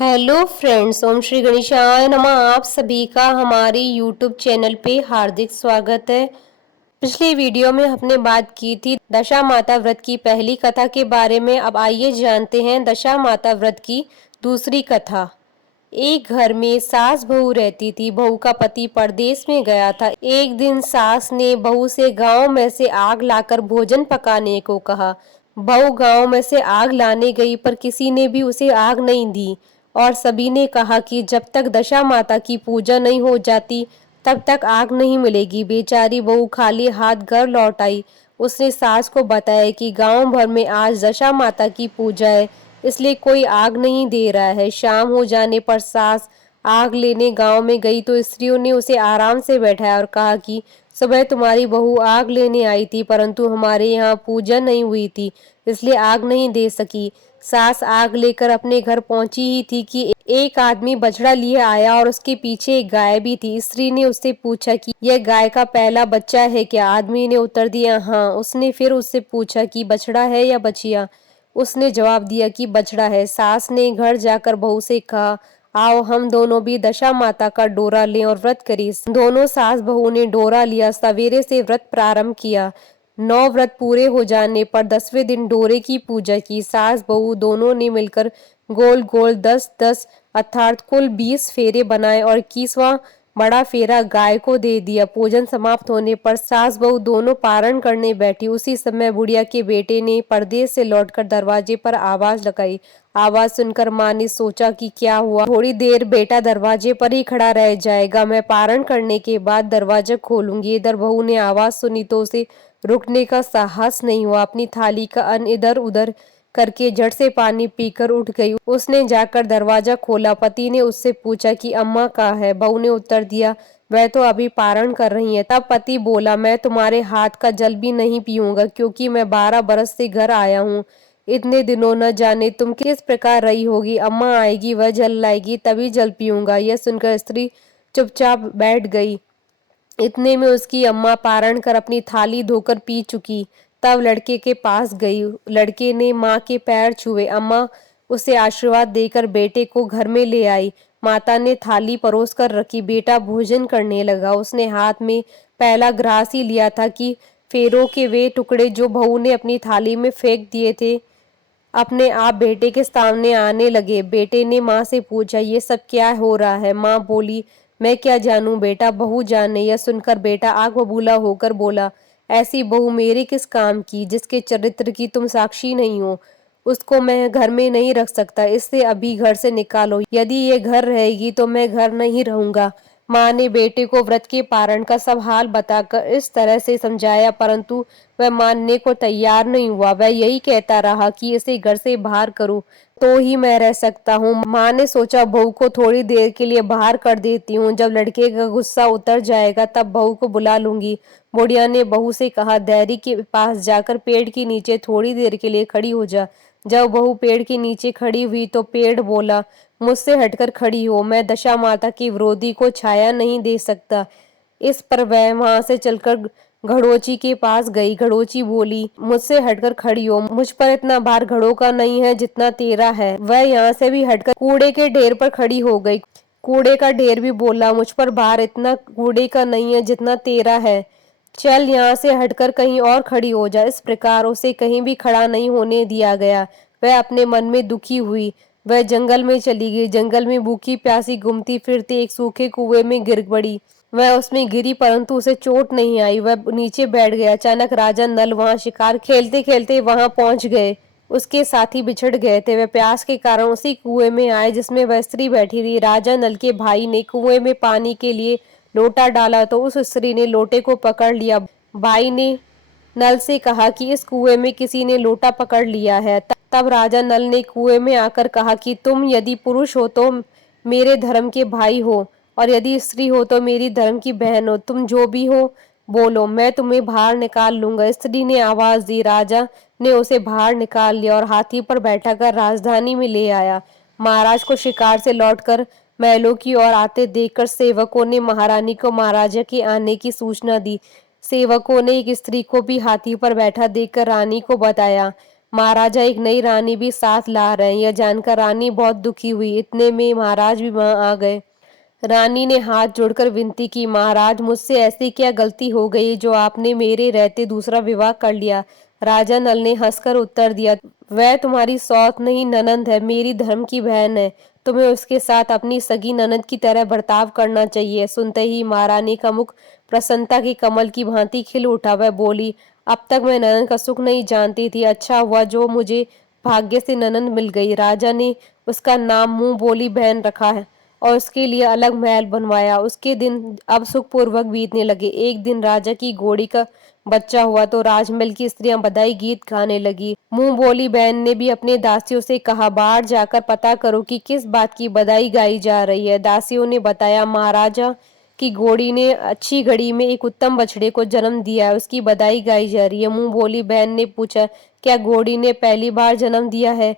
Hello friends, ओम श्री गणेशाय नमः। आप सभी का हमारे यूट्यूब चैनल पे हार्दिक स्वागत है। पिछली वीडियो में हमने बात की थी दशा माता व्रत की पहली कथा के बारे में। अब आइए जानते हैं दशा माता व्रत की दूसरी कथा। एक घर में सास बहू रहती थी। बहू का पति परदेश में गया था। एक दिन सास ने बहू से गांव में से आग लाकर भोजन पकाने को कहा। बहू गांव में से आग लाने गई पर किसी ने भी उसे आग नहीं दी और सभी ने कहा कि जब तक दशा माता की पूजा नहीं हो जाती तब तक आग नहीं मिलेगी। बेचारी बहू खाली हाथ घर लौट आई। उसने सास को बताया कि गांव भर में आज दशा माता की पूजा है, इसलिए कोई आग नहीं दे रहा है। शाम हो जाने पर सास आग लेने गांव में गई तो स्त्रियों ने उसे आराम से बैठाया और कहा कि सुबह तुम्हारी बहू आग लेने आई थी, परंतु हमारे यहाँ पूजा नहीं हुई थी, इसलिए आग नहीं दे सकी। सास आग लेकर अपने घर पहुंची ही थी कि एक आदमी बछड़ा लिए आया और उसके पीछे एक गाय भी थी। स्त्री ने उससे पूछा कि यह गाय का पहला बच्चा है क्या? आदमी ने उत्तर दिया हाँ। उसने फिर उससे पूछा कि बछड़ा है या बछिया? उसने जवाब दिया कि बछड़ा है। सास ने घर जाकर बहू से कहा, आओ हम दोनों भी दशा माता का डोरा लें और व्रत करें। दोनों सास बहू ने डोरा लिया। सवेरे से व्रत प्रारंभ किया। 9 व्रत पूरे हो जाने पर 10वें दिन डोरे की पूजा की। सास बहू दोनों ने मिलकर गोल गोल 10-10 अर्थात कुल 20 फेरे बनाए और 21वां बड़ा फेरा गाय को दे दिया। पूजन समाप्त होने पर सास बहू दोनों पारण करने बैठी। उसी समय बुढ़िया के बेटे ने परदेश से लौटकर दरवाजे पर आवाज लगाई। आवाज सुनकर माँ ने सोचा कि क्या हुआ। थोड़ी देर बेटा दरवाजे पर ही खड़ा रह जाएगा, मैं पारण करने के बाद दरवाजा खोलूंगी। इधर बहू ने आवाज सुनी तो उसे रुकने का साहस नहीं हुआ। अपनी थाली का अन्न इधर उधर करके झट से पानी पीकर उठ गई। उसने जाकर दरवाजा खोला। पति ने उससे पूछा कि अम्मा कहाँ है? बहू ने उत्तर दिया, वह तो अभी पारण कर रही है। तब पति बोला, मैं तुम्हारे हाथ का जल भी नहीं पीऊंगा, क्योंकि मैं 12 बरस से घर आया हूँ। इतने दिनों न जाने तुम किस प्रकार रही होगी। अम्मा आएगी, वह जल लाएगी, तभी जल पीऊंगा। यह सुनकर स्त्री चुपचाप बैठ गई। इतने में उसकी अम्मा पारण कर अपनी थाली धोकर पी चुकी। तब लड़के के पास गई। लड़के ने माँ के पैर छुए। अम्मा उसे आशीर्वाद देकर बेटे को घर में ले आई। माता ने थाली परोस कर रखी। बेटा भोजन करने लगा। उसने हाथ में पहला ग्रास ही लिया था कि फेरों के वे टुकड़े जो बहू ने अपनी थाली में फेंक दिए थे अपने आप बेटे के सामने आने लगे। बेटे ने माँ से पूछा, ये सब क्या हो रहा है? माँ बोली, मैं क्या जानूं बेटा, बहू जाने। यह सुनकर बेटा आग बबूला होकर बोला, ऐसी बहू मेरे किस काम की, जिसके चरित्र की तुम साक्षी नहीं हो। उसको मैं घर में नहीं रख सकता, इससे अभी घर से निकालो। यदि ये घर रहेगी तो मैं घर नहीं रहूंगा। माँ ने बेटे को व्रत के पारण का सब हाल बताकर इस तरह से समझाया, परंतु वह मानने को तैयार नहीं हुआ। वह यही कहता रहा कि इसे घर से बाहर करूं तो ही मैं रह सकता हूँ। माँ ने सोचा बहू को थोड़ी देर के लिए बाहर कर देती हूँ, जब लड़के का गुस्सा उतर जाएगा तब बहू को बुला लूंगी। बुढ़िया ने बहू से कहा, डेयरी के पास जाकर पेड़ के नीचे थोड़ी देर के लिए खड़ी हो जा। जब बहू पेड़ के नीचे खड़ी हुई तो पेड़ बोला, मुझसे हटकर खड़ी हो, मैं दशा माता की विरोधी को छाया नहीं दे सकता। इस पर वह वहां से चलकर घड़ोची के पास गई। घड़ोची बोली, मुझसे हटकर खड़ी हो, मुझ पर इतना भार घड़ों का नहीं है जितना तेरा है। वह यहाँ से भी हटकर कूड़े के ढेर पर खड़ी हो गई। कूड़े का ढेर भी बोला, मुझ पर भार इतना कूड़े का नहीं है जितना तेरा है, चल यहाँ से हटकर कहीं और खड़ी हो जा। इस प्रकार उसे कहीं भी खड़ा नहीं होने दिया गया। वह अपने मन में दुखी हुई। वह जंगल में चली गई। जंगल में भूखी प्यासी घूमती फिरती एक सूखे कुएं में गिर पड़ी। वह उसमें गिरी परंतु उसे चोट नहीं आई। वह नीचे बैठ गया। अचानक राजा नल वहां शिकार खेलते खेलते वहां पहुंच गए। उसके साथी बिछड़ गए थे। वह प्यास के कारण उसी कुएं में आए जिसमें वह स्त्री बैठी थी। राजा नल के भाई ने कुएं में पानी के लिए लोटा डाला तो उस स्त्री ने लोटे को पकड़ लिया। भाई ने नल से कहा कि इस कुएं में किसी ने लोटा पकड़ लिया है। तब राजा नल ने कुएं में आकर कहा कि तुम यदि पुरुष हो तो मेरे धर्म के भाई हो, और यदि स्त्री हो तो मेरी धर्म की बहन हो। तुम जो भी हो बोलो, मैं तुम्हें बाहर निकाल लूंगा। स्त्री ने आवाज दी। राजा ने उसे बाहर निकाल लिया और हाथी पर बैठाकर राजधानी में ले आया। महाराज को शिकार से लौटकर महलों की ओर आते देखकर सेवकों ने महारानी को महाराजा के आने की सूचना दी। सेवकों ने एक स्त्री को भी हाथी पर बैठा देखकर रानी को बताया। महाराजा एक नई रानी भी साथ ला रहे हैं। यह जानकर रानी बहुत दुखी हुई। इतने में महाराज भी वहां आ गए। रानी ने हाथ जोड़कर विनती की, महाराज मुझसे ऐसी क्या गलती हो गई जो आपने मेरे रहते दूसरा विवाह कर लिया। राजा नल ने हंसकर उत्तर दिया, वह तुम्हारी सौत नहीं ननंद है, मेरी धर्म की बहन है। तुम्हें उसके साथ अपनी सगी ननंद की तरह बर्ताव करना चाहिए। सुनते ही महारानी का मुख प्रसन्नता के कमल की भांति खिल उठा। वह बोली, अब तक मैं ननंद का सुख नहीं जानती थी। अच्छा हुआ जो मुझे भाग्य से ननंद मिल गई। राजा ने उसका नाम मुंह बोली बहन रखा है और उसके लिए अलग महल बनवाया। उसके दिन अब सुखपूर्वक बीतने लगे। एक दिन राजा की घोड़ी का बच्चा हुआ तो राजमहल की स्त्रियां बधाई गीत गाने लगी। मुंह बोली बहन ने भी अपने दासियों से कहा, बाहर जाकर पता करो कि किस बात की बधाई गाई जा रही है। दासियों ने बताया, महाराजा की घोड़ी ने अच्छी घड़ी में एक उत्तम बछड़े को जन्म दिया है, उसकी बधाई गाई जा रही है। मुंह बोली बहन ने पूछा, क्या घोड़ी ने पहली बार जन्म दिया है?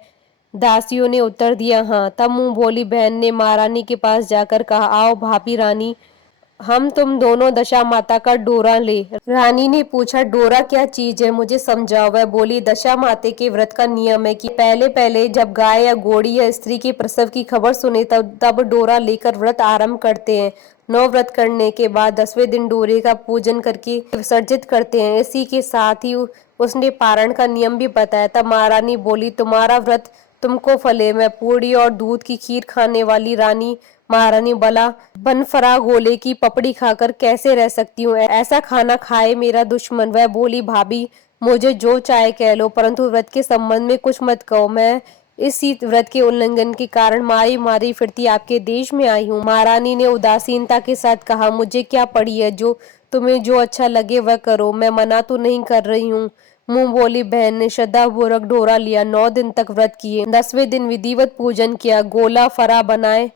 दासियों ने उत्तर दिया, हाँ। तब मुंह बोली बहन ने महारानी के पास जाकर कहा, आओ भाभी रानी, हम तुम दोनों दशा माता का डोरा ले। रानी ने पूछा, डोरा क्या चीज है, मुझे समझाओ। वह बोली, दशा माते के व्रत का नियम है कि पहले पहले जब गाय या घोड़ी या स्त्री के प्रसव की खबर सुने तब डोरा लेकर व्रत आरंभ करते हैं। 9 व्रत करने के बाद 10वें दिन डोरे का पूजन करके विसर्जित करते हैं। इसी के साथ ही उसने पारण का नियम भी बताया। तब महारानी बोली, तुम्हारा व्रत तुमको फले। मैं पूरी और दूध की खीर खाने वाली रानी महारानी बला बनफरा गोले की पपड़ी खाकर कैसे रह सकती हूँ। ऐसा खाना खाए मेरा दुश्मन। वह बोली, भाभी मुझे जो चाहे कह लो, परंतु व्रत के संबंध में कुछ मत कहो। मैं इसी व्रत के उल्लंघन के कारण मारी मारी फिरती आपके देश में आई हूँ। महारानी ने उदासीनता के साथ कहा, मुझे क्या पड़ी है, जो तुम्हें जो अच्छा लगे वह करो, मैं मना तो नहीं कर रही हूँ। मुंह बोली बहन ने श्रद्धापूर्वक डोरा लिया। 9 दिन तक व्रत किए। 10वें दिन विधिवत पूजन किया, गोला फरा बनाए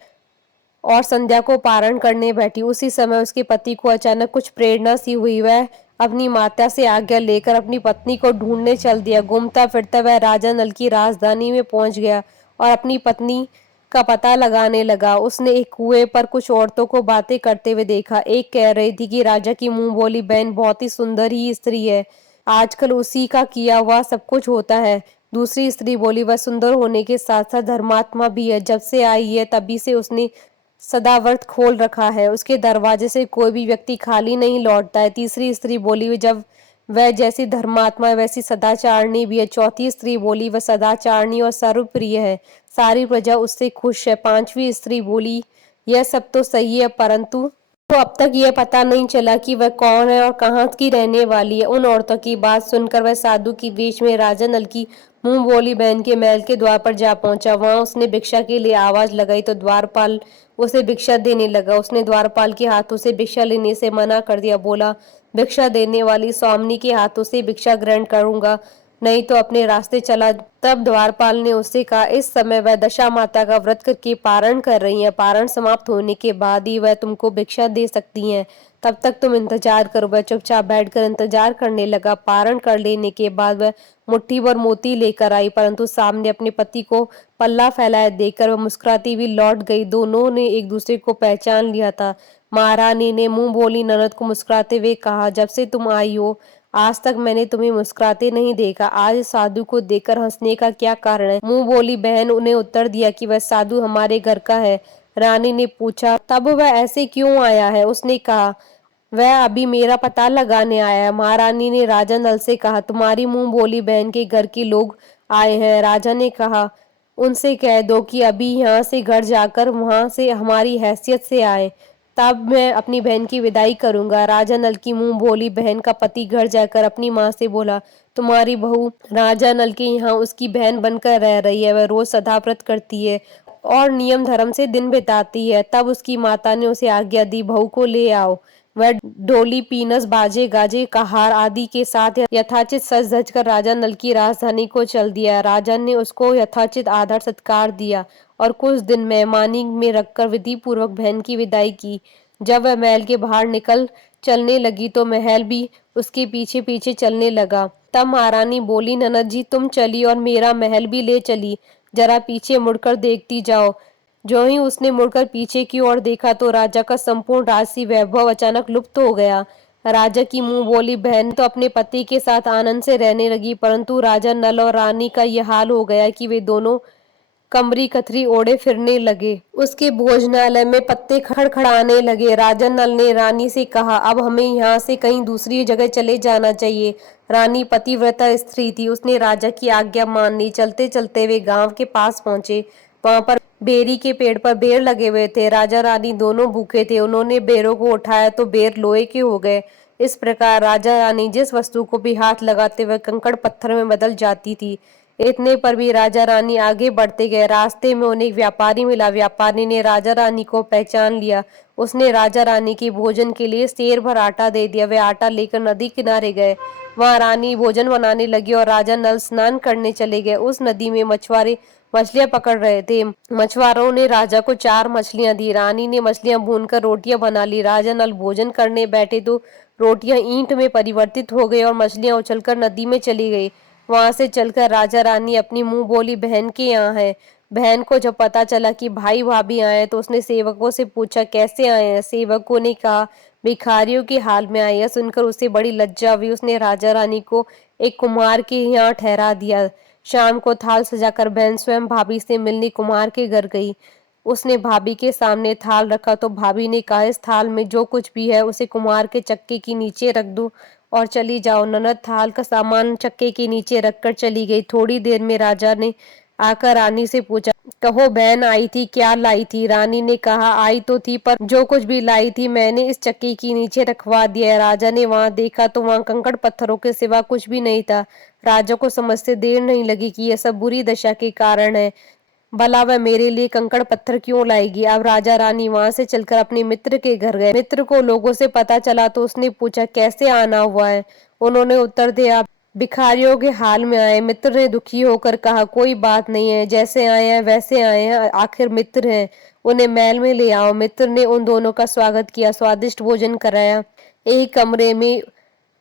और संध्या को पारण करने बैठी। उसी समय उसके पति को अचानक कुछ प्रेरणा सी हुई। वह अपनी माता से आज्ञा लेकर अपनी पत्नी को ढूंढने चल दिया। घूमता फिरता वह राजा नल की राजधानी में पहुंच गया और अपनी पत्नी का पता लगाने लगा। उसने एक कुएं पर कुछ औरतों को बातें करते हुए देखा। एक कह रही थी कि राजा की मुंह बोली बहन बहुत ही सुंदर ही स्त्री है, आजकल उसी का किया हुआ सब कुछ होता है। दूसरी स्त्री बोली, वह सुंदर होने के साथ साथ धर्मात्मा भी है, जब से आई है तभी से उसने सदाव्रत खोल रखा है, उसके दरवाजे से कोई भी व्यक्ति खाली नहीं लौटता है। तीसरी स्त्री बोली, जब वह जैसी धर्मात्मा है वैसी सदाचारणी भी है। चौथी स्त्री बोली, वह सदाचारणी और सर्वप्रिय है, सारी प्रजा उससे खुश है। पांचवी स्त्री बोली, यह सब तो सही है, परंतु तो अब तक यह पता नहीं चला कि वह कौन है और कहाँ की रहने वाली है। उन औरतों की बात सुनकर वह साधु की वेश में राजा नल की मुंह बोली बहन के महल के द्वार पर जा पहुंचा। वहां उसने भिक्षा के लिए आवाज लगाई तो द्वारपाल उसे भिक्षा देने लगा। उसने द्वारपाल के हाथों से भिक्षा लेने से मना कर दिया। बोला, भिक्षा देने वाली स्वामिनी के हाथों से भिक्षा ग्रहण करूंगा, नहीं तो अपने रास्ते चला। तब द्वारपाल ने उससे कहा, इस समय वह दशा माता का व्रत करके पारण कर रही हैं, पारण समाप्त होने के बाद ही वह तुमको भिक्षा दे सकती हैं, तब तक तुम इंतजार करो। वह चुपचाप बैठकर इंतजार करने लगा। पारण कर लेने के बाद वह मुट्ठी भर मोती लेकर आई, परंतु सामने अपने पति को पल्ला फैलाए देखकर वह मुस्कुराती हुई लौट गई। दोनों ने एक दूसरे को पहचान लिया था। महारानी ने मुंह बोली ननद को मुस्कुराते हुए कहा, जब से तुम आई हो आज तक मैंने तुम्हें मुस्कुराते नहीं देखा, आज साधु को देखकर हंसने का क्या कारण है? मुंह बोली बहन उन्हें उत्तर दिया कि वह साधु हमारे घर का है। रानी ने पूछा, तब वह ऐसे क्यों आया है? उसने कहा, वह अभी मेरा पता लगाने आया है। महारानी ने राजा नल से कहा, तुम्हारी मुंह बोली बहन के घर के लोग आए हैं। राजा ने कहा, उनसे कह दो कि अभी यहाँ से घर जाकर वहां से हमारी हैसियत से आए, तब मैं अपनी बहन की विदाई करूंगा। राजा नल की मुंह बोली बहन का पति घर जाकर अपनी माँ से बोला, तुम्हारी बहू राजा नल के यहाँ उसकी बहन बनकर रह रही है, वह रोज सदाव्रत करती है और नियम धर्म से दिन बिताती है। तब उसकी माता ने उसे आज्ञा दी, बहू को ले आओ। वह ढोली पीनस बाजे गाजे कहार आदि के साथ यथाचित सज धज कर राजा नल की राजधानी को चल दिया। राजा ने उसको यथाचित आदर सत्कार दिया और कुछ दिन मेहमानी में रखकर विधि पूर्वक बहन की विदाई की। जब वह महल के बाहर निकल चलने लगी तो महल भी उसके पीछे पीछे चलने लगा। तब महारानी बोली, ननद जी तुम चली और मेरा महल भी ले चली, जरा पीछे मुड़कर देखती जाओ। जो ही उसने मुड़कर पीछे की ओर देखा तो राजा का संपूर्ण राजसी वैभव अचानक लुप्त हो गया। राजा की मुंह बोली बहन तो अपने पति के साथ आनंद से रहने लगी, परंतु राजा नल और रानी का यह हाल हो गया कि वे दोनों कमरी कतरी ओढ़े फिरने लगे। उसके भोजनालय में पत्ते खड़खड़ाने लगे। राजा नल ने रानी से कहा, अब हमें यहाँ से कहीं दूसरी जगह चले जाना चाहिए। रानी पतिव्रता स्त्री थी, उसने राजा की आज्ञा मान ली। चलते चलते वे गांव के पास पहुंचे। वहां पर बेरी के पेड़ पर बेर लगे हुए थे। राजा रानी दोनों भूखे थे। उन्होंने बेरों को उठाया तो बेर लोहे के हो गए। इस प्रकार राजा रानी जिस वस्तु को भी हाथ लगाते वह कंकड़ पत्थर में बदल जाती थी। इतने पर भी राजा रानी आगे बढ़ते गए। रास्ते में उन्हें एक व्यापारी मिला। व्यापारी ने राजा रानी को पहचान लिया। उसने राजा रानी के भोजन के लिए सेर भर आटा दे दिया। वे आटा लेकर नदी किनारे गए। वहां रानी भोजन बनाने लगी और राजा नल स्नान करने चले गए। उस नदी में मछुआरे मछलियां पकड़ रहे थे। मछुआरों ने राजा को 4 मछलियां दी। रानी ने मछलियां भूनकर रोटियां बना ली। राजा नल भोजन करने बैठे तो रोटियां ईंट में परिवर्तित हो गई और मछलियां उछलकर नदी में चली गई। वहां से चलकर राजा रानी अपनी मुंह बोली बहन के यहाँ है। बहन को जब पता चला कि भाई भाभी आए तो उसने सेवकों से पूछा कैसे आए हैं। सेवकों ने कहा भिखारियों के हाल में आए। यह सुनकर उसे बड़ी लज्जा हुई। उसने राजा रानी को एक कुम्हार के यहाँ ठहरा दिया। शाम को थाल सजाकर बहन स्वयं भाभी से मिलने कुम्हार के घर गई। उसने भाभी के सामने थाल रखा तो भाभी ने कहा इस थाल में जो कुछ भी है उसे कुम्हार के चक्के के नीचे रख दो और चली जाओ। ननद थाल का सामान चक्के के नीचे रखकर चली गई। थोड़ी देर में राजा ने आकर रानी से पूछा, कहो बहन आई थी, क्या लाई थी? रानी ने कहा आई तो थी पर जो कुछ भी लाई थी मैंने इस चक्की के नीचे रखवा दिया। राजा ने वहां देखा तो वहां कंकड़ पत्थरों के सिवा कुछ भी नहीं था। राजा को समझते देर नहीं लगी कि यह सब बुरी दशा के कारण है। भला वह मेरे लिए कंकड़ पत्थर क्यों लाएगी? अब राजा रानी वहां से चलकर अपने मित्र के घर गए। मित्र को लोगों से पता चला तो उसने पूछा कैसे आना हुआ है? उन्होंने उत्तर दिया भिखारियों के हाल में आए। मित्र ने दुखी होकर कहा कोई बात नहीं है, जैसे आए हैं वैसे आए हैं, आखिर मित्र हैं, उन्हें महल में ले आओ। मित्र ने उन दोनों का स्वागत किया, स्वादिष्ट भोजन कराया। एक कमरे में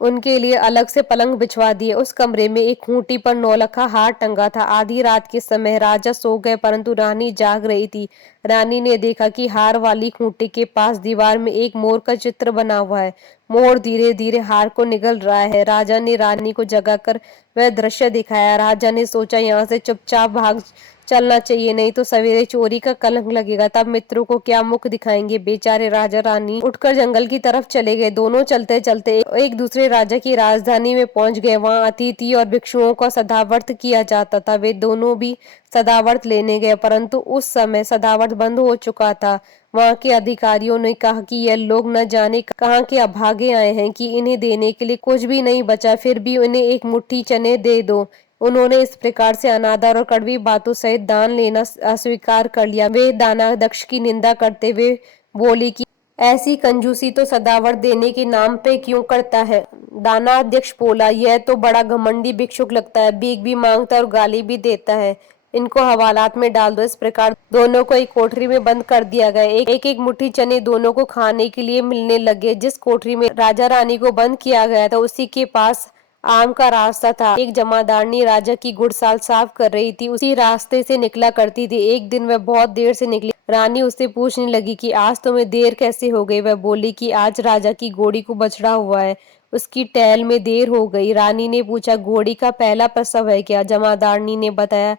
उनके लिए अलग से पलंग बिछवा दिए। उस कमरे में एक खूंटी पर नौलखा हार टंगा था। आधी रात के समय राजा सो गए परंतु रानी जाग रही थी। रानी ने देखा कि हार वाली खूंटी के पास दीवार में एक मोर का चित्र बना हुआ है। मोर धीरे धीरे हार को निगल रहा है। राजा ने रानी को जगाकर वह दृश्य दिखाया। राजा ने सोचा यहाँ से चुपचाप भाग चलना चाहिए, नहीं तो सवेरे चोरी का कलंक लगेगा। तब मित्रों को क्या मुख दिखाएंगे? बेचारे राजा रानी उठकर जंगल की तरफ चले गए। दोनों चलते चलते एक दूसरे राजा की राजधानी में पहुंच गए। वहां अतिथि और भिक्षुओं का सदाव्रत किया जाता था। वे दोनों भी सदाव्रत लेने गए परंतु उस समय सदाव्रत बंद हो चुका था। वहां के अधिकारियों ने कहा कि यह लोग न जाने कहाँ के अभागे आए हैं कि इन्हें देने के लिए कुछ भी नहीं बचा, फिर भी इन्हें एक मुट्ठी चने दे दो। उन्होंने इस प्रकार से अनादर और कड़वी बातों सहित दान लेना अस्वीकार कर लिया। वे दानाध्यक्ष की निंदा करते हुए बोली कि ऐसी कंजूसी तो सदाव्रत देने के नाम पे क्यों करता है? दानाध्यक्ष बोला यह तो बड़ा घमंडी भिक्षुक लगता है, भीख भी मांगता है और गाली भी देता है। इनको हवालात में डाल दो। इस प्रकार दोनों को एक कोठरी में बंद कर दिया गया। एक एक मुट्ठी चने दोनों को खाने के लिए मिलने लगे। जिस कोठरी में राजा रानी को बंद किया गया था उसी के पास आम का रास्ता था। एक जमादारनी राजा की गुड़साल साफ कर रही थी, उसी रास्ते से निकला करती थी। एक दिन वह बहुत देर से निकली। रानी उससे पूछने लगी कि आज तुम्हें देर कैसे हो गई? वह बोली कि आज राजा की घोड़ी को बछड़ा हुआ है, उसकी टहल में देर हो गई। रानी ने पूछा घोड़ी का पहला प्रसव है क्या? जमादारनी ने बताया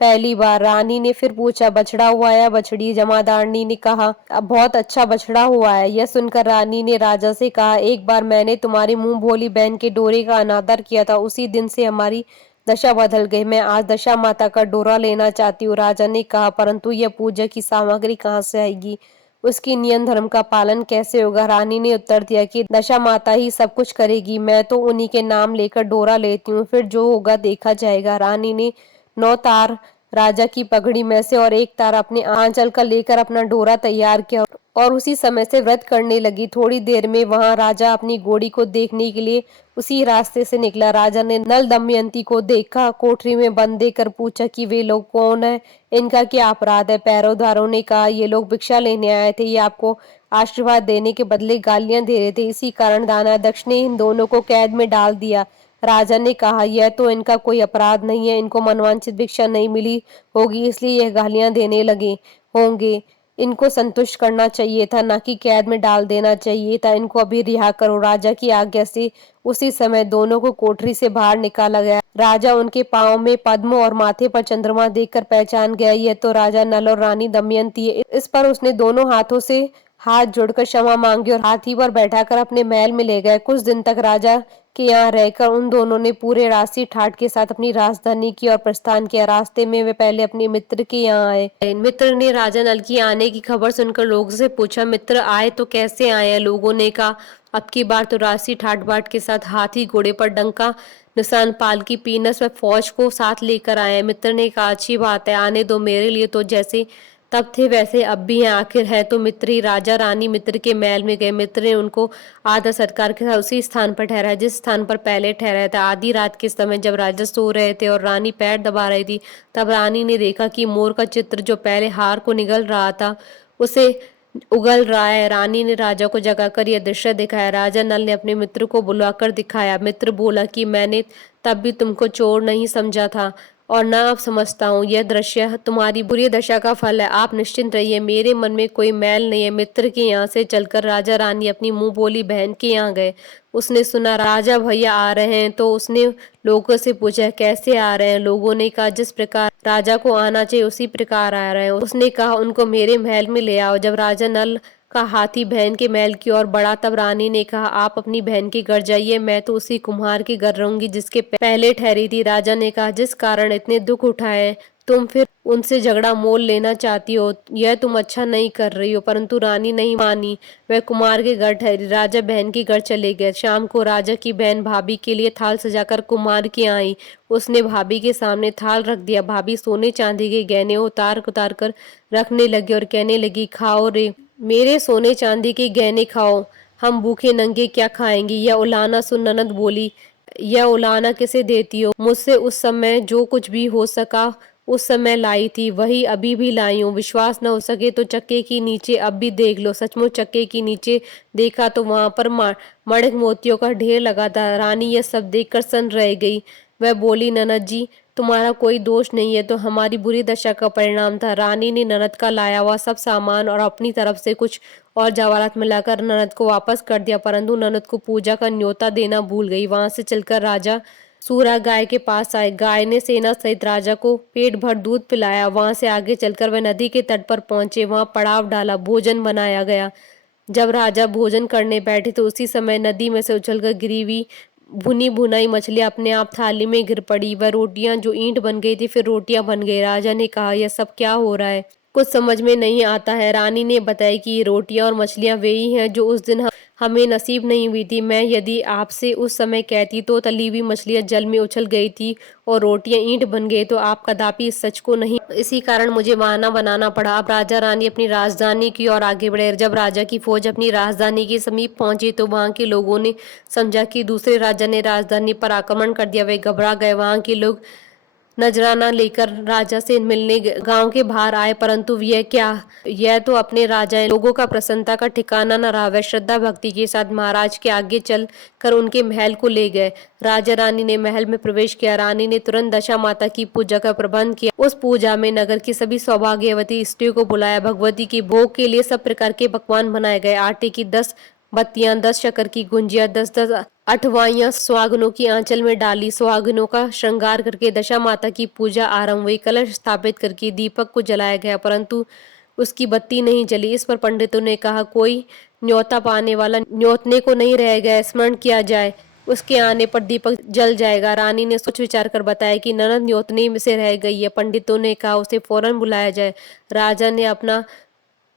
पहली बार। रानी ने फिर पूछा बछड़ा हुआ या बछड़ी? जमादारनी ने कहा अब बहुत अच्छा बछड़ा हुआ है। यह सुनकर रानी ने राजा से कहा एक बार मैंने तुम्हारी मुंह भोली बहन के डोरे का अनादर किया था, उसी दिन से हमारी दशा बदल गई। मैं आज दशा माता का डोरा लेना चाहती हूँ। राजा ने कहा परंतु यह पूजा की सामग्री कहाँ से आएगी, उसकी नियम धर्म का पालन कैसे होगा? रानी ने उत्तर दिया कि दशा माता ही सब कुछ करेगी, मैं तो उन्हीं के नाम लेकर डोरा लेती हूँ, फिर जो होगा देखा जाएगा। रानी ने 9 तार राजा की पगड़ी में से और एक तार अपने आंचल का लेकर अपना डोरा तैयार किया और उसी समय से व्रत करने लगी। थोड़ी देर में वहां राजा अपनी घोड़ी को देखने के लिए उसी रास्ते से निकला। राजा ने नल दमयंती को देखा, कोठरी में बंद देकर पूछा कि वे लोग कौन है, इनका क्या अपराध है? पैरोदारों ने कहा ये लोग भिक्षा लेने आए थे, ये आपको आशीर्वाद देने के बदले गालियां दे रहे थे, इसी कारण दानाध्यक्ष ने इन दोनों को कैद में डाल दिया। राजा ने कहा यह तो इनका कोई अपराध नहीं है, इनको मनवांछित भिक्षा नहीं मिली होगी इसलिए यह गालियां देने लगे होंगे। इनको संतुष्ट करना चाहिए था, ना कि कैद में डाल देना चाहिए था। इनको अभी रिहा करो। राजा की आज्ञा से उसी समय दोनों को कोठरी से बाहर निकाला गया। राजा उनके पांव में पद्म और माथे पर चंद्रमा देखकर पहचान गया, ये तो राजा नल और रानी दमयंती है। इस पर उसने दोनों हाथों से हाथ जोड़कर क्षमा मांगी और हाथी पर बैठाकर अपने महल में ले गए। कुछ दिन तक राजा के यहाँ रहकर उन दोनों ने पूरे राशि ठाट के साथ अपनी राजधानी की ओर प्रस्थान किया। रास्ते में वे पहले अपने मित्र के यहाँ आए। मित्र ने राजा नल की आने की खबर सुनकर लोगों से पूछा, मित्र आए तो कैसे आए हैं? लोगों ने कहा, अब की बार तो राशि ठाट बाट के साथ हाथी घोड़े पर डंका निशान पालकी पीनस व फौज को साथ लेकर आए हैं। मित्र ने कहा, अच्छी बात है, आने दो। मेरे लिए तो जैसे तब थे वैसे अब भी हैं, आखिर है तो मित्र ही। राजा रानी मित्र के महल में गए। मित्र ने उनको आदर सत्कार के साथ उसी स्थान पर ठहराया जिस स्थान पर पहले ठहराया था। आधी रात के समय जब राजा सो रहे थे और रानी पैर दबा रही थी, तब रानी ने देखा कि मोर का चित्र जो पहले हार को निगल रहा था उसे उगल रहा है। रानी ने राजा को जगाकर यह दृश्य दिखाया। राजा नल ने अपने मित्र को बुलाकर दिखाया। मित्र बोला कि मैंने तब भी तुमको चोर नहीं समझा था और न अब समझता हूँ। यह दृश्य तुम्हारी बुरी दशा का फल है। आप निश्चिंत रहिए, मेरे मन में कोई मैल नहीं है। मित्र के यहाँ से चलकर राजा रानी अपनी मुंह बोली बहन के यहाँ गए। उसने सुना राजा भैया आ रहे हैं तो उसने लोगों से पूछा, कैसे आ रहे हैं? लोगों ने कहा, जिस प्रकार राजा को आना चाहिए उसी प्रकार आ रहे हैं। उसने कहा, उनको मेरे महल में ले आओ। जब राजा नल का हाथी बहन के महल की ओर बढ़ा तब रानी ने कहा, आप अपनी बहन के घर जाइए, मैं तो उसी कुम्हार के घर रहूंगी जिसके पहले ठहरी थी। राजा ने कहा, जिस कारण इतने दुख उठाए तुम फिर उनसे झगड़ा मोल लेना चाहती हो, यह तुम अच्छा नहीं कर रही हो। परंतु रानी नहीं मानी, वह कुमार के घर ठहरी। राजा बहन के घर चले गए। शाम को राजा की बहन भाभी के लिए थाल सजाकर कुमार के आई। उसने भाभी के सामने थाल रख दिया। भाभी सोने चांदी के गहने उतार उतार कर रखने लगी और कहने लगी, खाओ रे मेरे सोने चांदी के गहने, खाओ, हम भूखे नंगे क्या खाएंगे। यह उलाना सुन ननद बोली, यह उलाना किसे देती हो? मुझसे उस समय जो कुछ भी हो सका उस समय लाई थी, वही अभी भी लाई हूँ। विश्वास न हो सके तो चक्के के नीचे अब भी देख लो। सचमुच चक्के के नीचे देखा तो वहां पर मणिक मोतियों का ढेर लगा था। रानी यह सब देखकर सन्न रह गई। वह बोली, ननद जी तुम्हारा कोई दोष नहीं है, तो हमारी बुरी दशा का परिणाम था। रानी ने ननद का लाया हुआ सब सामान और अपनी तरफ से कुछ और जवाहरात मिलाकर ननद को वापस कर दिया, परंतु ननद को पूजा का न्योता देना भूल गई। वहां से चलकर राजा सूरा गाय के पास आए। गाय ने सेना सहित राजा को पेट भर दूध पिलाया। वहां से आगे चलकर वह नदी के तट पर पहुंचे। वहां पड़ाव डाला, भोजन बनाया गया। जब राजा भोजन करने बैठे तो उसी समय नदी में से उछलकर गिरी हुई भुनी भुनाई मछलियां अपने आप थाली में गिर पड़ी। वह रोटियां जो ईंट बन गई थी फिर रोटियां बन गई। राजा ने कहा, यह सब क्या हो रहा है? कुछ समझ में नहीं आता है। रानी ने बताया कि ये रोटियां और मछलियां वे ही हैं जो उस दिन हमें नसीब नहीं हुई थी। मैं यदि आपसे उस समय कहती तो तली हुई मछलियां जल में उछल गई थी और रोटियां ईंट बन गई, तो आप कदापि इस सच को नहीं, इसी कारण मुझे बहाना बनाना पड़ा। अब राजा रानी अपनी राजधानी की ओर आगे बढ़े। जब राजा की फौज अपनी राजधानी के समीप पहुंची तो वहां के लोगों ने समझा कि दूसरे राजा ने राजधानी पर आक्रमण कर दिया। वे घबरा गए। वहां के लोग नजराना लेकर राजा से मिलने गांव के बाहर आए, परंतु यह क्या, यह तो अपने राजा हैं। लोगों का प्रसन्नता का ठिकाना न रहा। वह श्रद्धा भक्ति के साथ महाराज के आगे चल कर उनके महल को ले गए। राजा रानी ने महल में प्रवेश किया। रानी ने तुरंत दशा माता की पूजा का प्रबंध किया। उस पूजा में नगर की सभी सौभाग्यवती स्त्रियों को बुलाया। भगवती की भोग के लिए सब प्रकार के पकवान बनाए गए। आटे की 10 बत्तियां, 10 शक्कर की गुंजिया, 10-10 अठवाइयां सुहागनों की आंचल में डाली। सुहागनों का श्रृंगार करके दशा माता की पूजा आरंभ हुई। कलश स्थापित करके दीपक को जलाया गया, परंतु उसकी बत्ती नहीं जली। इस पर पंडितों ने कहा, कोई न्योता पाने वाला न्योतने को नहीं रह गया, स्मरण किया जाए, उसके आने पर दीपक जल जाएगा। रानी ने सोच विचार कर बताया कि ननद न्योतने में से रह गई है। पंडितों ने कहा, उसे फौरन बुलाया जाए। राजा ने अपना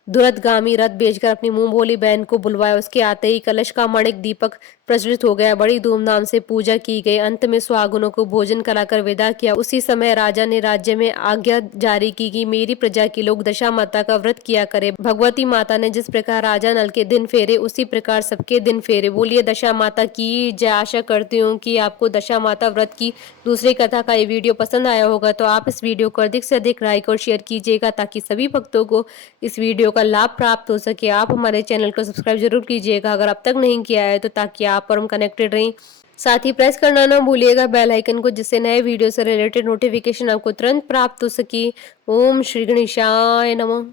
दुरदगामी रथ भेजकर अपनी मुंह बोली बहन को बुलवाया। उसके आते ही कलश का मणिक दीपक प्रज्वलित हो गया। बड़ी धूमधाम से पूजा की गई। अंत में सुहागनों को भोजन कराकर विदा किया। उसी समय राजा ने राज्य में आज्ञा जारी की कि मेरी प्रजा के लोग दशा माता का व्रत किया करे। भगवती माता ने जिस प्रकार राजा नल के दिन फेरे उसी प्रकार सबके दिन फेरे। बोलिए दशा माता की जय। आशा करती हूँ कि आपको दशा माता व्रत की दूसरी कथा का ये वीडियो पसंद आया होगा, तो आप इस वीडियो को अधिक से अधिक लाइक और शेयर कीजिएगा ताकि सभी भक्तों को इस वीडियो का लाभ प्राप्त हो सके। आप हमारे चैनल को सब्सक्राइब जरूर कीजिएगा अगर अब तक नहीं किया है, तो ताकि आप और हम कनेक्टेड रहें। साथ ही प्रेस करना ना भूलिएगा बेल आइकन को, जिससे नए वीडियो से रिलेटेड नोटिफिकेशन आपको तुरंत प्राप्त हो सके। ओम श्री गणेशाय नमः।